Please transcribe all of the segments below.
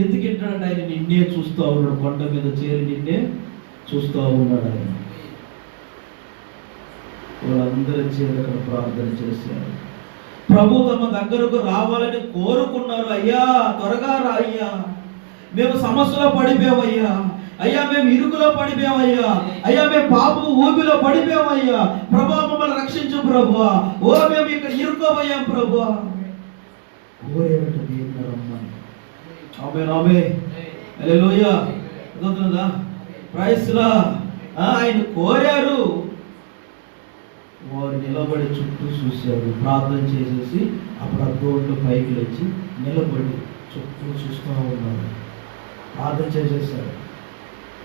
ఎందుకు వింటాడంటే ఆయన నిన్నే చూస్తూ ఉన్నాడు. కొండ మీద చేరి నిన్నే చూస్తూ ఉన్నాడు ఆయన. వాళ్ళందరూ చేరి అక్కడ ప్రార్థన చేశారు. ప్రభు తమ దగ్గరకు రావాలని కోరుకున్నారు. అయ్యా త్వరగా రా అయ్యా, మేము సమస్యలో పడిపోయామయ్యా, అయ్యా మేము ఇరుకులో పడిపోయామయ్యా, అయ్యా మేము పాపము ఊపిలో పడిపోయామయ్యా, ప్రభు మమ్మల్ని రక్షించు ప్రభు, ఓ మేము ఇక్కడ ఇరుక్కోబోయాం ప్రభు కోరేట రమ్మని. ఆమేన్ హల్లెలూయా. అర్థమవుతుందా? ప్రైజ్ లా. ఆయన కోరారు. వారు నిలబడి చుట్టూ చూశారు, ప్రార్థన చేసేసి అప్పుడు ఆ రోడ్లు పైకి లేచి నిలబడి చుట్టూ చూస్తూ ఉన్నారు. ప్రార్థన చేసేసారు,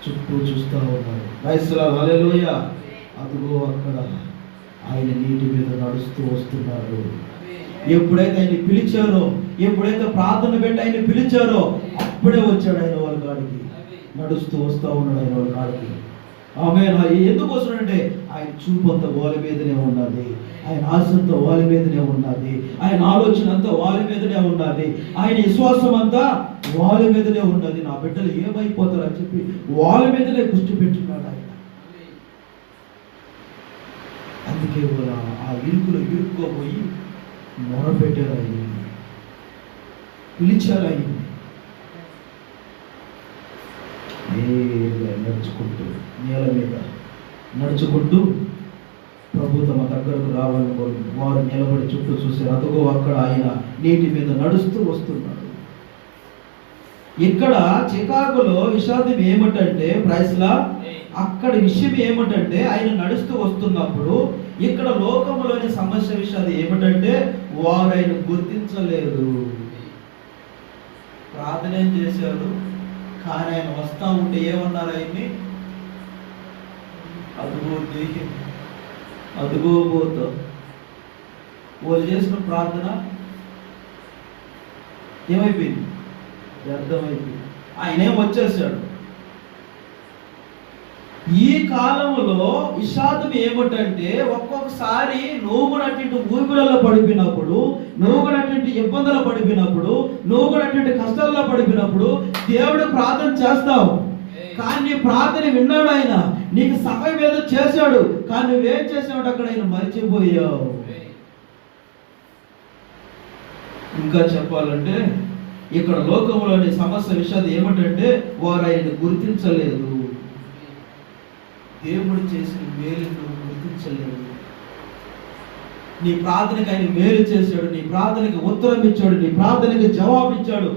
చుట్టూ చూస్తూ ఉన్నారు. ప్రైజ్ లా. హల్లెలూయా. అదిగో అక్కడ ఆయన నీటి మీద నడుస్తూ వస్తున్నారు. ఎప్పుడైతే ఆయన పిలిచారో, ఎప్పుడైతే ప్రార్థన పెట్టి ఆయన పిలిచారో అప్పుడే వచ్చాడు ఆయన వాళ్ళ కాడికి. నడుస్తూ వస్తూ ఉన్నాడు ఆయన వాళ్ళ కాడికి. ఆమేన్. ఎందుకు వస్తున్నాడంటే ఆయన చూపు అంతా వాళ్ళ మీదనే ఉన్నది, ఆయన ఆశంతో వాళ్ళ మీదనే ఉన్నది, ఆయన ఆలోచన అంతా వాళ్ళ మీదనే ఉన్నది, ఆయన విశ్వాసం అంతా వాళ్ళ మీదనే ఉన్నది. నా బిడ్డలు ఏమైపోతారు అని చెప్పి వాళ్ళ మీదనే దృష్టి పెట్టున్నాడు ఆయన. అందుకే ఆ ఇరుకులో ఇరుక్కోపోయి మొరపెట్టారు ఆయన, పిలిచారు ఆయన. నడుచుకుంటూ నేల మీద నడుచుకుంటూ ప్రభు తమ దగ్గరకు రావాలని వారు నిలబడి చుట్టూ చూశారు. అదిగో అక్కడ ఆయన నీటి మీద నడుస్తూ వస్తున్నాడు. ఇక్కడ చికాగోలో విషాదం ఏమిటంటే ప్రైస్లా, అక్కడ విషయం ఏమిటంటే ఆయన నడుస్తూ వస్తున్నప్పుడు ఇక్కడ లోకంలోని సమస్య విషయాలు ఏమిటంటే వారు ఆయన గుర్తించలేదు. ప్రార్థన ఏం చేశారు, కానీ ఆయన వస్తా ఉంటే ఏమన్నారు ఆయన్ని, అదుగో దేహం, అదుగో పోతా. వాళ్ళు చేసిన ప్రార్థన ఏమైపోయింది, వ్యర్థమైపోయింది. ఆయనేం వచ్చేసాడు. ఈ కాలంలో విషాదం ఏమిటంటే ఒక్కొక్కసారి నువ్వు కూడా అటువంటి ఊపిరిలో పడిపోయినప్పుడు, నువ్వు కూడా అటువంటి ఇబ్బందులు పడిపోయినప్పుడు, నువ్వు కూడా అటువంటి కష్టాల్లో పడిపోయినప్పుడు దేవుడు ప్రార్థన చేస్తావు, కానీ నీ ప్రార్థన విన్నాడు ఆయన, నీకు సహాయం ఏదో చేశాడు, కానీ నువ్వేం చేసావు అక్కడ ఆయన మర్చిపోయావు. ఇంకా చెప్పాలంటే ఇక్కడ లోకంలోని సమస్య విషయాలు ఏమిటంటే వారు ఆయన గుర్తించలేదు. దేవుడు చేసిన మేలు నువ్వు గుర్తించలేదు. నీ ప్రార్థనకు ఆయన మేలు చేశాడు, నీ ప్రార్థనకి ఉత్తరం ఇచ్చాడు, నీ ప్రార్థనకి జవాబు ఇచ్చాడు.